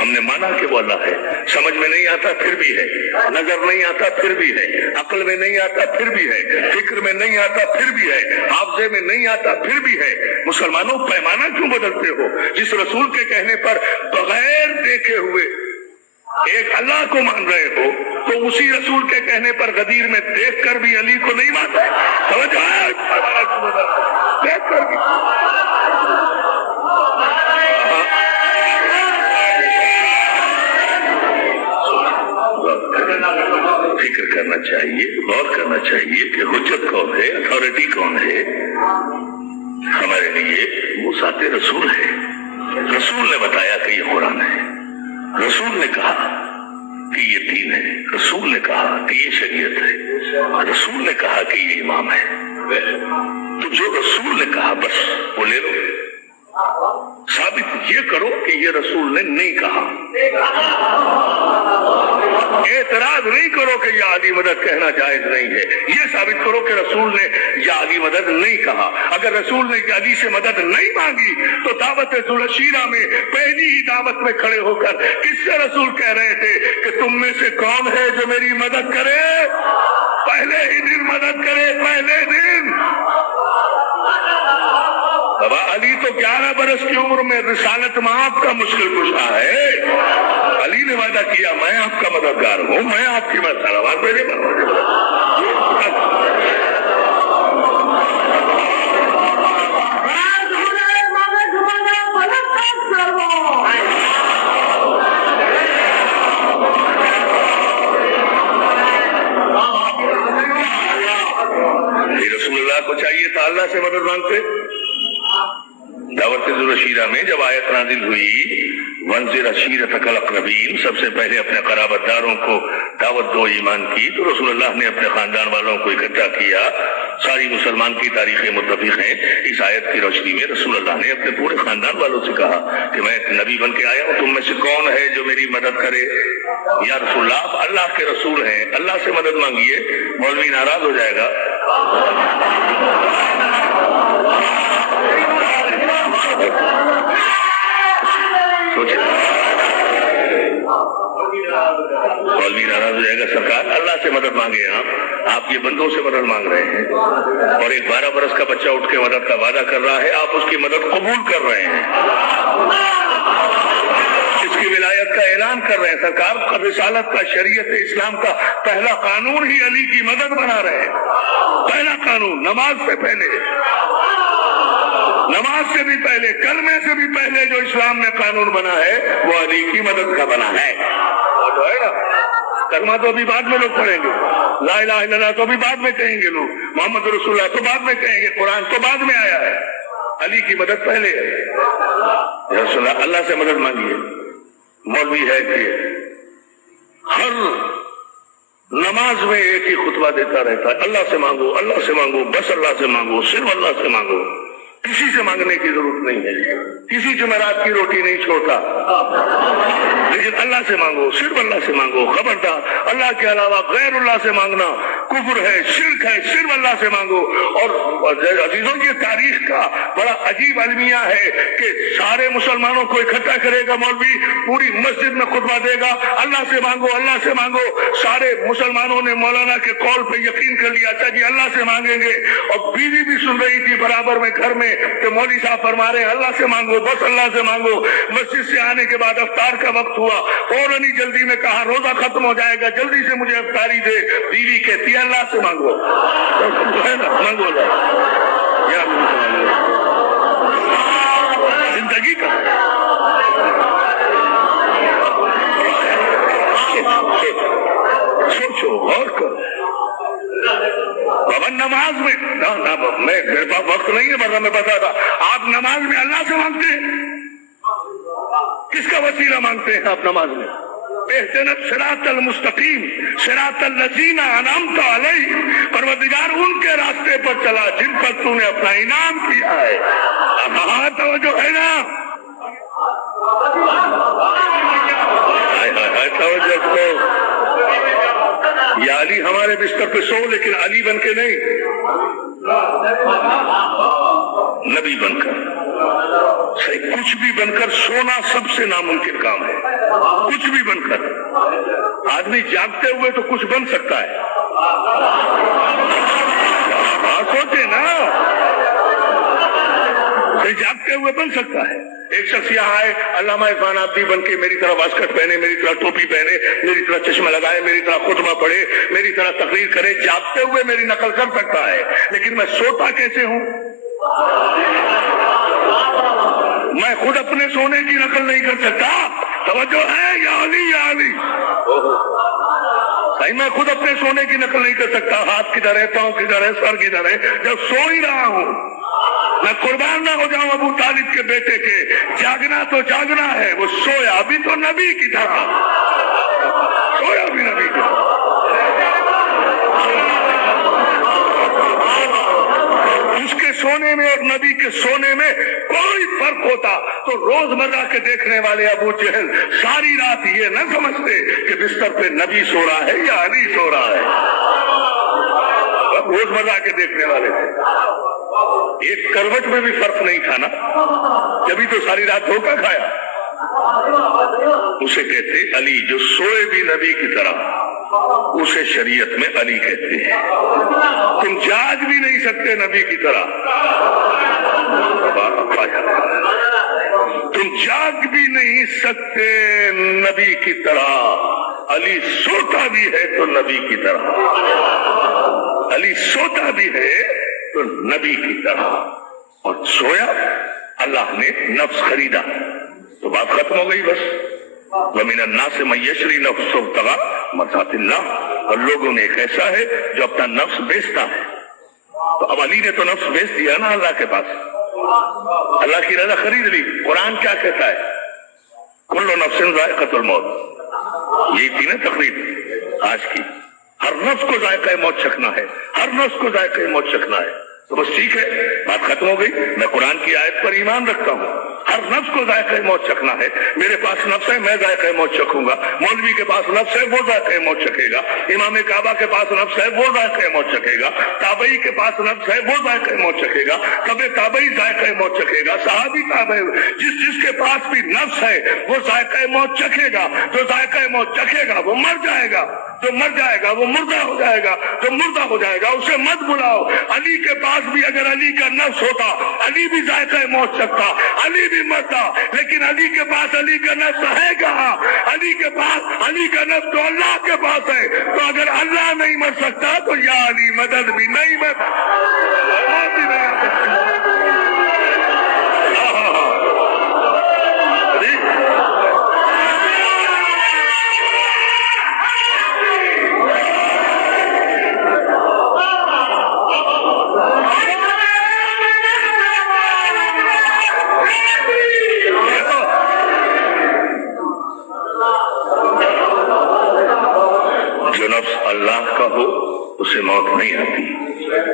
ہم نے مانا کہ وہ اللہ ہے، سمجھ میں نہیں آتا پھر بھی ہے، نظر نہیں آتا پھر بھی ہے، عقل میں نہیں آتا پھر بھی ہے، فکر میں نہیں آتا پھر بھی ہے، حافظے میں نہیں آتا پھر بھی ہے۔ مسلمانوں پیمانہ کیوں بدلتے ہو؟ جس رسول کے کہنے پر بغیر دیکھے ہوئے ایک اللہ کو مان رہے ہو تو اسی رسول کے کہنے پر غدیر میں دیکھ کر بھی علی کو نہیں مانتے؟ سمجھ آئے؟ دیکھ کر بھی فکر کرنا چاہیے، غور کرنا چاہیے کہ حجت کون ہے، اتھارٹی کون ہے۔ ہمارے لیے وہ ذات رسول ہے۔ رسول نے بتایا کہ یہ قرآن ہے، رسول نے کہا کہ یہ دین ہے، رسول نے کہا کہ یہ شریعت ہے، رسول نے کہا کہ یہ امام ہے۔ تو جو رسول نے کہا بس وہ لے لو، ثابت یہ کرو کہ یہ رسول نے نہیں کہا، اعتراض نہیں کرو کہ یا علی مدد کہنا جائز نہیں ہے، یہ ثابت کرو کہ رسول نے یا علی مدد نہیں کہا۔ اگر رسول نے علی سے مدد نہیں مانگی تو دعوت ذوالشیرہ میں پہلی ہی دعوت میں کھڑے ہو کر کس سے رسول کہہ رہے تھے کہ تم میں سے کون ہے جو میری مدد کرے؟ پہلے ہی دن مدد کرے، پہلے دن۔ بابا علی تو 11 برس کی عمر میں رسالت مآب کا مشکل کشا ہے۔ علی نے وعدہ کیا میں آپ کا مددگار ہوں، میں آپ کی مدد کروں۔ رسول اللہ کو چاہیے تھا اللہ سے مدد مانگتے۔ دعوت ذوالشیرہ میں جب آیت نازل ہوئی وانذر عشیرتک الاقربین، سب سے پہلے اپنے قرابت داروں کو دعوت دو ایمان کی، تو رسول اللہ نے اپنے خاندان والوں کو اکٹھا کیا۔ ساری مسلمان کی تاریخیں متفق ہیں۔ اس آیت کی روشنی میں رسول اللہ نے اپنے پورے خاندان والوں سے کہا کہ میں ایک نبی بن کے آیا ہوں، تم میں سے کون ہے جو میری مدد کرے؟ یا رسول اللہ آپ اللہ کے رسول ہیں، اللہ سے مدد مانگیے۔ مولوی ناراض ہو جائے گا۔ مولوی ناراض ہو جائے گا، سرکار اللہ سے مدد مانگے آپ یہ بندوں سے مدد مانگ رہے ہیں، اور ایک 12 برس کا بچہ اٹھ کے مدد کا وعدہ کر رہا ہے، آپ اس کی مدد قبول کر رہے ہیں، اس کی ولایت کا اعلان کر رہے ہیں۔ سرکار رسالت کا، شریعت اسلام کا پہلا قانون ہی علی کی مدد بنا رہے ہیں۔ پہلا قانون نماز سے پہلے، نماز سے بھی پہلے، کلمے سے بھی پہلے جو اسلام نے قانون بنا ہے وہ علی کی مدد کا بنا ہے۔ تو ہے نا، کلمہ تو بھی بعد میں لوگ پڑھیں گے، لا الہ الا اللہ تو بھی بعد میں کہیں گے لوگ، محمد رسول اللہ تو بعد میں کہیں گے، قرآن تو بعد میں آیا ہے، علی کی مدد پہلے ہے۔ یا رسول اللہ اللہ سے مدد مانگیے۔ مولوی ہے کہ ہر نماز میں ایک ہی خطبہ دیتا رہتا ہے، اللہ سے مانگو، اللہ سے مانگو، بس اللہ سے مانگو، صرف اللہ سے مانگو، کسی سے مانگنے کی ضرورت نہیں ہے، کسی جمعرات کی روٹی نہیں چھوڑتا، لیکن اللہ سے مانگو، صرف اللہ سے مانگو۔ خبردار اللہ کے علاوہ غیر اللہ سے مانگنا کفر ہے، شرک ہے، صرف اللہ سے مانگو۔ اور عزیزوں یہ تاریخ کا بڑا عجیب المیہ ہے کہ سارے مسلمانوں کو اکٹھا کرے گا مولوی، پوری مسجد میں خطبہ دے گا، اللہ سے مانگو، اللہ سے مانگو۔ سارے مسلمانوں نے مولانا کے قول پہ یقین کر لیا، اچھا جی اللہ سے مانگیں گے، اور بیوی بھی سن رہی تھی برابر میں گھر میں کہ مولوی صاحب فرما رہے ہیں اللہ سے مانگو، بس اللہ سے مانگو۔ مسجد سے آنے کے بعد افطار کا وقت ہوا، فوراً ہی جلدی میں کہا روزہ ختم ہو جائے گا، جلدی سے مجھے افطاری دے۔ بیوی کہتی ہے اللہ سے مانگو، ہے نا، مانگو یا زندگی کا سوچو، غور کرو۔ بابا نماز میں میرے پاس وقت نہیں ہے، ورنہ میں بتا تھا، آپ نماز میں اللہ سے مانگتے ہیں، کس کا وسیلہ مانگتے ہیں آپ نماز میں؟ اہدنا الصراط المستقیم صراط الذین انعمت علیہم، پروردگار ان کے راستے پر چلا جن پر تو نے اپنا انعام کیا ہے۔ ہاں توجہ ہے نا، توجہ کرو۔ یا علی ہمارے بستر پہ سو، لیکن علی بن کے نہیں، نبی بن کر۔ सही कुछ भी बनकर सोना सबसे नामुमकिन काम है, कुछ भी बनकर। आदमी जागते हुए तो कुछ बन सकता है, हाँ सोचे ना, सही जागते हुए बन सकता है। एक शख्स यहाँ आए अल्लामा इरफान आब्दी बन के मेरी तरह वास्कट पहने, मेरी तरह टोपी पहने, मेरी तरह चश्मा लगाए, मेरी तरह खुतबा पढ़े, मेरी तरह तकरीर करे, जागते हुए मेरी नकल कर सकता है, लेकिन मैं सोता कैसे हूं? मैं खुद अपने सोने की नकल नहीं कर सकता। तवज्जो है या अली या अली? भाई मैं खुद अपने सोने की नकल नहीं कर सकता। हाथ किधर है, पांव किधर है, सर किधर है, जब सो ही रहा हूं। मैं कुर्बान ना हो जाऊं अबू तालिब के बेटे के। जागना तो जागना है, वो सोया भी तो नबी की तरह, सोया भी नबी की तरह। उसके सोने में और नबी के सोने में कोई फर्क होता तो रोजमर्रा के देखने वाले अबू जहल सारी रात ये न समझते कि बिस्तर पे नबी सो रहा है या अली सो रहा है। रोजमर्रा के देखने वाले थे, एक करवट में भी फर्क नहीं था ना, जब तो सारी रात धोखा खाया। उसे कहते अली, जो सोए भी नबी की तरह, उसे शरीयत में अली कहते हैं। तुम जाग भी नहीं सकते नबी की तरह, तुम जाग भी नहीं सकते नबी की तरह। अली सोता भी है तो नबी की तरह, अली सोता भी है तो नबी की तरह। और सोया, अल्लाह ने नफ्स खरीदा तो बात खत्म हो गई बस। वमिन अन्नास मन यशरी नफ्सहु इब्तिगा मर्ज़ातिल्लाह, और लोगों में एक ऐसा है जो अपना नफ्स बेचता है। तो अब अली ने तो नफ्स बेच दिया ना अल्लाह के पास, अल्लाह की रजा खरीद ली। कुरान क्या कहता है? कुल्लु नफ्सिन ज़ाइक़तुल मौत। यही थी ना तकरीर आज की, हर नफ्स को जायका मौत चखना है, हर नफ्स को जायका मौत चखना है। तो बस ठीक है, बात खत्म हो गई। मैं कुरान की आयत पर ईमान रखता हूँ, हर नफ्स को जायका मौत चखना है। मेरे पास नफ्स है, मैं जायका मौत चखूंगा। मौलवी के पास नफ्स है, वो जायका मौत चखेगा। इमाम काबा के पास नफ्स है, वो जायका मौत चखेगा। ताबई के पास नफ्स है, वो जायका मौत चखेगा। तबे ताबई जायका मौत चखेगा। सहाबी ताबई, जिसके पास भी नफ्स है वो जायका मौत चखेगा। जो जायका मौत चखेगा वो मर जाएगा, जो मर जाएगा वो मुर्दा हो जाएगा, जो मुर्दा हो जाएगा उसे मत बुलाओ। अली के पास भी अगर अली का नफ्स होता, अली भी जायका मौत चखता, अली भी मरता, लेकिन अली के पास अली का नफ्स है कहाँ? अली के पास अली का नफ्स तो अल्लाह के पास है। तो अगर अल्लाह नहीं मर सकता तो या अली मदद भी नहीं मर अल्लाह का हो उसे मौत नहीं आती।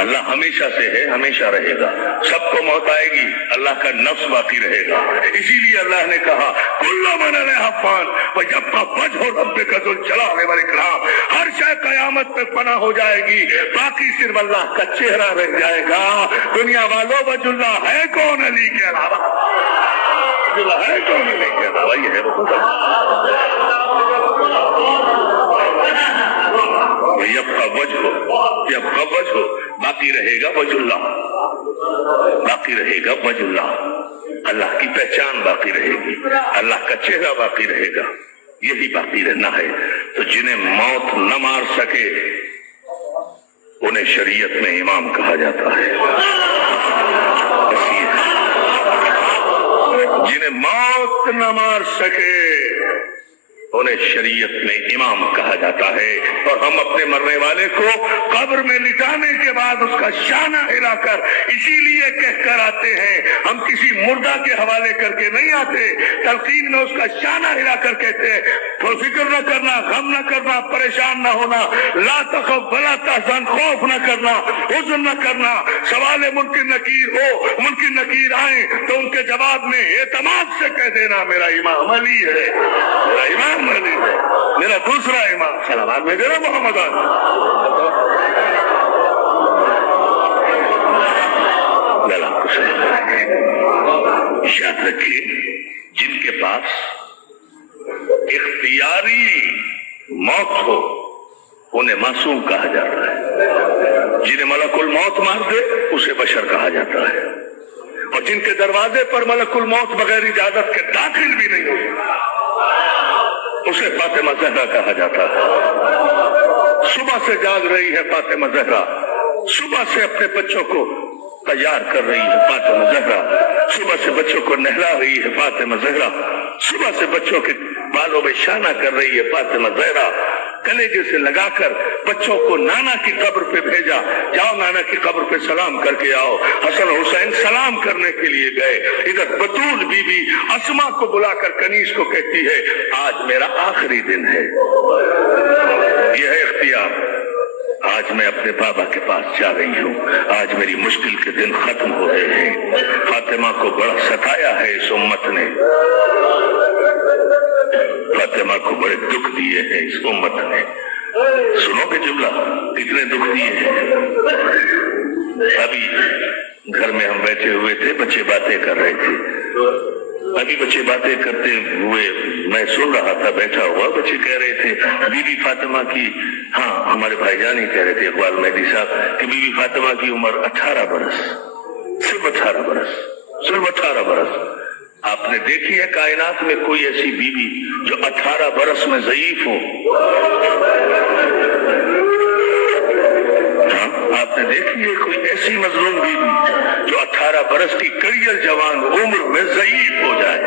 अल्लाह हमेशा से है, हमेशा रहेगा। सबको मौत आएगी, अल्लाह का नफ्स बाकी रहेगा। इसीलिए अल्लाह ने कहा कुल्लु मन अलैहा फान व यब्का वजहु रब्बिका ज़ुल जलाली वल इकराम। हर शय कयामत तक फना हो जाएगी, बाकी सिर्फ अल्लाह का चेहरा रह जाएगा। दुनिया वालों वजुल्लाह है कौन अली के अलावा? वजुल्लाह है कौन अली के अलावा? ये है वो यब्का वजहु, बाकी रहेगा वजुल्लाह, बाकी रहेगा वजुल्लाह। अल्लाह की पहचान बाकी रहेगी, अल्लाह का चेहरा बाकी रहेगा, यही बाकी रहना है। तो जिन्हें मौत न मार सके उन्हें शरीयत में इमाम कहा जाता है। जिन्हें मौत न मार सके उन्हें शरीयत में इमाम कहा जाता है। और हम अपने मरने वाले को कब्र में लिटाने के बाद उसका शाना हिलाकर इसीलिए कहकर आते हैं, हम किसी मुर्दा के हवाले करके नहीं आते। तलकीन में उसका शाना हिलाकर कहते हैं, तो फिक्र न करना, गम न करना, परेशान न होना, ला तखफ वला तहज़न, खौफ न करना, हुज़्न न करना। सवाल मुनकिर नकीर हो, मुनकिर नकीर आए तो उनके जवाब में एतमाद से कह देना मेरा इमाम अली है, मेरा इमाम अली है, मेरा दूसरा इमाम। सलावत भेजे ना मोहम्मद। आपको सुनाएंगे। याद रखिए, जिनके पास इख्तियारी मौत हो उन्हें मासूम कहा जाता है, जिन्हें मलकुल मौत मार दे उसे बशर कहा जाता है, और जिनके दरवाजे पर मलकुल मौत बगैर इजाजत के दाखिल भी नहीं हो उसे फातिमा ज़हरा कहा जाता है। सुबह से जाग रही है फातिमा ज़हरा, सुबह से अपने बच्चों को तैयार कर रही है फातिमा ज़हरा, सुबह से बच्चों को नहला रही है फातिमा ज़हरा, सुबह से बच्चों के बालों में शाना कर रही है फातिमा ज़हरा, कलेजे से लगाकर बच्चों को नाना की कब्र पे भेजा, जाओ नाना की कब्र पे सलाम करके आओ। हसन हुसैन सलाम करने के लिए गए, इधर बतूल बीबी अस्मा को बुलाकर कनीज को कहती है आज मेरा आखिरी दिन है, यह है इख्तियार, आज मैं अपने बाबा के पास जा रही हूँ, आज मेरी मुश्किल के दिन खत्म हो गए हैं। फातिमा को बड़ा सताया है इस उम्मत ने, फातिमा को बड़े दुख दिए हैं इस उम्मत ने। सुनोगे जुमला, कितने दुख दिए हैं। अभी घर में हम बैठे हुए थे, बच्चे बातें कर रहे थे, अभी बच्चे बातें करते हुए मैं सुन रहा था, बैठा हुआ, बच्चे कह रहे थे बीबी फातिमा की, हाँ हमारे भाईजान ही कह रहे थे इकबाल मेहदी साहब कि बीबी फातिमा की उम्र 18 बरस, सिर्फ 18 बरस, सिर्फ 18 बरस। आपने देखी है कायनात में कोई ऐसी बीवी जो 18 बरस में ज़ईफ हो? हाँ, आपने देखी है कोई ऐसी मजलूम बीवी जो 18 बरस की कड़ियल जवान उम्र में ज़ईफ हो जाए?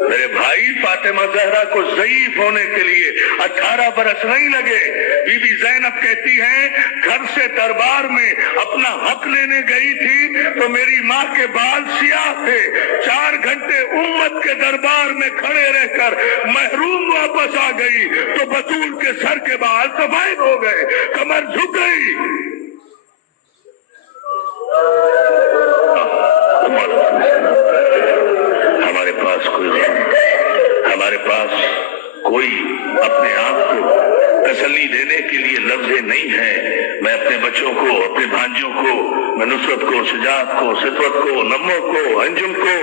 मेरे भाई, फातिमा ज़हरा को ज़ईफ होने के लिए 18 बरस नहीं लगे। बीबी ज़ैनब कहती हैं घर से दरबार में अपना हक लेने गई थी तो मेरी माँ के बाल सियाह थे, 4 घंटे उम्मत के दरबार में खड़े रहकर महरूम वापस आ गई तो बतूल के सर के बाल सफेद हो गए, कमर झुक गई। हमारे पास कोई अपने आप को तसल्ली देने के लिए लफ्ज़ नहीं है। मैं अपने बच्चों को, अपने भांजियों को, मैं नुसरत को, शुजात को, सितवत को, नम्मो को, अंजुम को,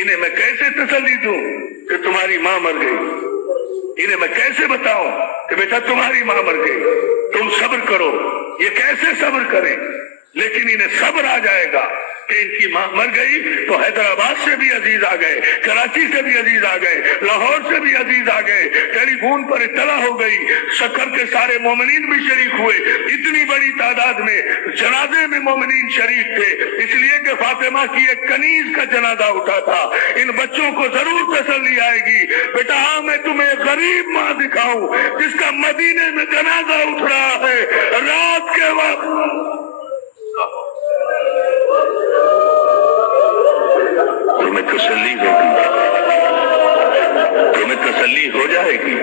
इन्हें मैं कैसे तसल्ली दूं कि तुम्हारी माँ मर गई? इन्हें मैं कैसे बताऊं कि बेटा तुम्हारी माँ मर गई, तुम सब्र करो? ये कैसे सब्र करें? लेकिन इन्हें सब्र आ जाएगा कि इनकी माँ मर गई तो हैदराबाद से भी अजीज आ गए, कराची से भी अजीज आ गए, लाहौर से भी अजीज आ गए, टेलीफोन पर इत्तला हो गई, शक्कर के सारे मोमिनीन भी शरीक हुए, इतनी बड़ी तादाद में जनाजे में मोमिनीन शरीक थे, इसलिए कि फातिमा की एक कनीज का जनाजा उठा था। इन बच्चों को जरूर तसल्ली आएगी, बेटा हाँ मैं तुम्हें गरीब माँ दिखाऊं जिसका मदीने में जनाजा उठ रहा है रात के वक्त, तुम्हें तसल्ली होगी, तुम्हें तसल्ली हो जाएगी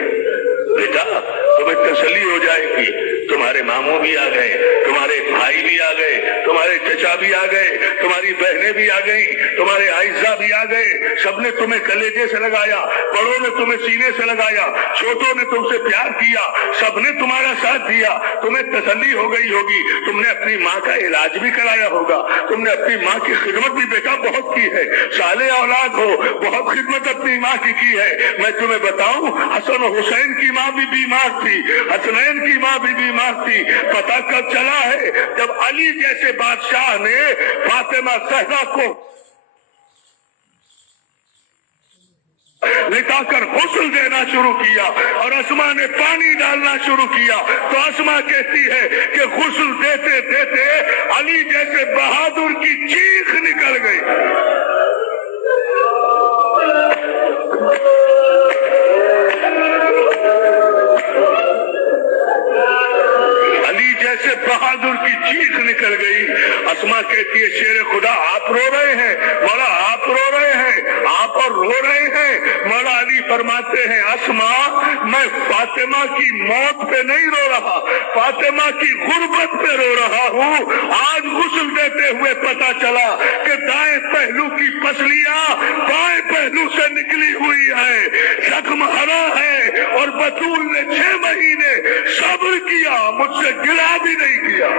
बेटा, तुम्हें तसल्ली हो जाएगी। तुम्हारे मामू भी आ गए, तुम्हारे भाई भी आ गए, तुम्हारे चचा भी आ गए, तुम्हारी बहनें भी आ गई, तुम्हारे आइज़ा भी आ गए, सबने तुम्हें कलेजे से लगाया, बड़ों ने तुम्हें सीने से लगाया, छोटों ने तुमसे प्यार किया, सबने तुम्हारा साथ दिया, तुम्हें तसल्ली हो गई होगी। तुमने अपनी माँ का इलाज भी कराया होगा, तुमने अपनी माँ की खिदमत भी बेटा बहुत की है, साले औलाद हो, बहुत खिदमत अपनी माँ की है। मैं तुम्हें बताऊं, हसन हुसैन की माँ भी बीमार थी, हसनैन की माँ भी बीमार थी। पता कब चला है? जब अली जैसे बादशाह ने फातिमा ज़हरा को लिटाकर गुस्ल देना शुरू किया और अस्मा ने पानी डालना शुरू किया तो अस्मा कहती है कि गुस्ल देते देते अली जैसे बहादुर की चीख निकल गई। जैसे बहादुर की चीख निकल गई। अस्मा कहती है शेर खुदा आप रो रहे हैं, मौला आप रो रहे हैं, आप और रो रहे हैं। मौला अली फरमाते हैं अस्मा मैं फातिमा की मौत पे नहीं रो रहा, फातिमा की गुर्बत पे रो रहा हूँ। आज गुस्ल देते हुए पता चला कि दाएं पहलू की पसलियां बाएं पहलू से निकली हुई है, जख्म हरा है और बतूल ने 6 महीने सब्र किया, मुझसे गिला भी नहीं किया।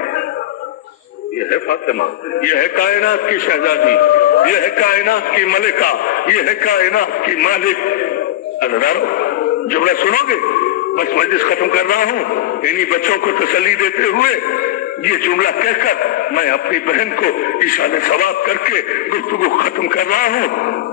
یہ ہے فاطمہ، یہ ہے کائنات کی شہزادی، یہ ہے کائنات کی ملکہ، یہ ہے کائنات کی مالک۔ عزیزانو جملہ سنو گے؟ بس مجلس ختم کر رہا ہوں انہی بچوں کو تسلی دیتے ہوئے یہ جملہ کہہ کر میں اپنی بہن کو اشارے ثواب کر کے گفتگو ختم کر رہا ہوں۔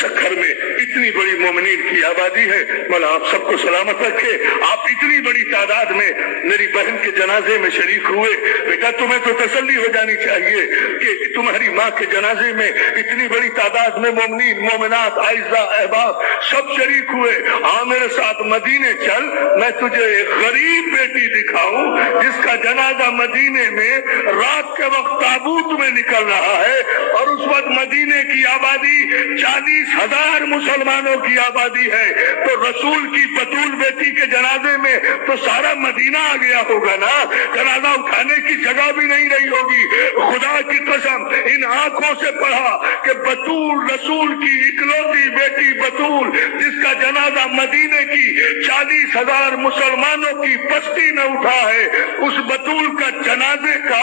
سکھر میں اتنی بڑی مومنین کی آبادی ہے، مولا آپ سب کو سلامت رکھے۔ آپ اتنی بڑی تعداد میں میری بہن کے جنازے میں شریک ہوئے، بیٹا تمہیں تو تسلی ہو جانی چاہیے کہ تمہاری ماں کے جنازے میں اتنی بڑی تعداد میں مومنین مومنات اعزاء احباب سب شریک ہوئے۔ ہاں میرے ساتھ مدینے چل، میں تجھے ایک غریب بیٹی دکھاؤں جس کا جنازہ مدینے میں رات کے وقت تابوت میں نکل رہا ہے، اور اس وقت مدینے کی آبادی 40,000 مسلمانوں کی آبادی ہے، تو رسول کی بطول بیٹی کے جنازے میں تو سارا مدینہ آ گیا ہوگا نا، جنازہ اٹھانے کی جگہ بھی نہیں رہی ہوگی۔ خدا کی قسم ان آنکھوں سے پڑھا کہ بطول رسول کی اکلوتی بیٹی بطول جس کا جنازہ مدینے کی 40,000 مسلمانوں کی بستی میں اٹھا ہے، اس بطول کا جنازے کا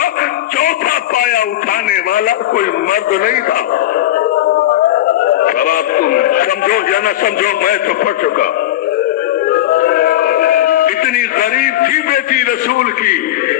چوتھا پایا اٹھانے والا کوئی مرد نہیں تھا۔ اب آپ تم سمجھو یا نہ سمجھو، میں تو پڑھ چکا۔ اتنی غریب تھی بیٹی رسول کی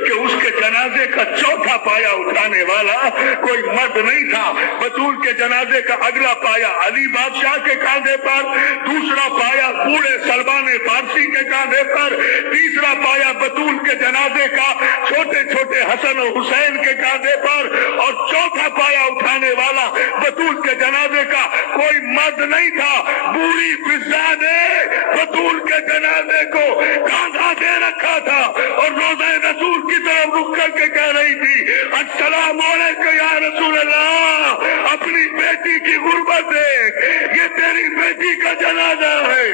کہ اس کے جنازے کا چوتھا پایا اٹھانے والا کوئی مرد نہیں تھا۔ بطول کے جنازے کا اگلا پایا علی بادشاہ کے کاندھے پر، دوسرا پایا بوڑھے سلمان فارسی کے کاندھے پر، تیسرا پایا بطول کے جنازے کا چھوٹے چھوٹے حسن و حسین کے کاندھے پر، اور چوتھا پایا اٹھانے والا بطول کے جنازے کا کوئی مرد نہیں تھا۔ بوڑھی فضا نے بطول کے جنازے کو کاندھا دے رکھا تھا اور روزہ رسول کی طرف رک کر کے کہہ رہی تھی السلام علیکم یا رسول اللہ، اپنی بیٹی کی غربت دیکھ، یہ تیری بیٹی کا جنازہ ہے۔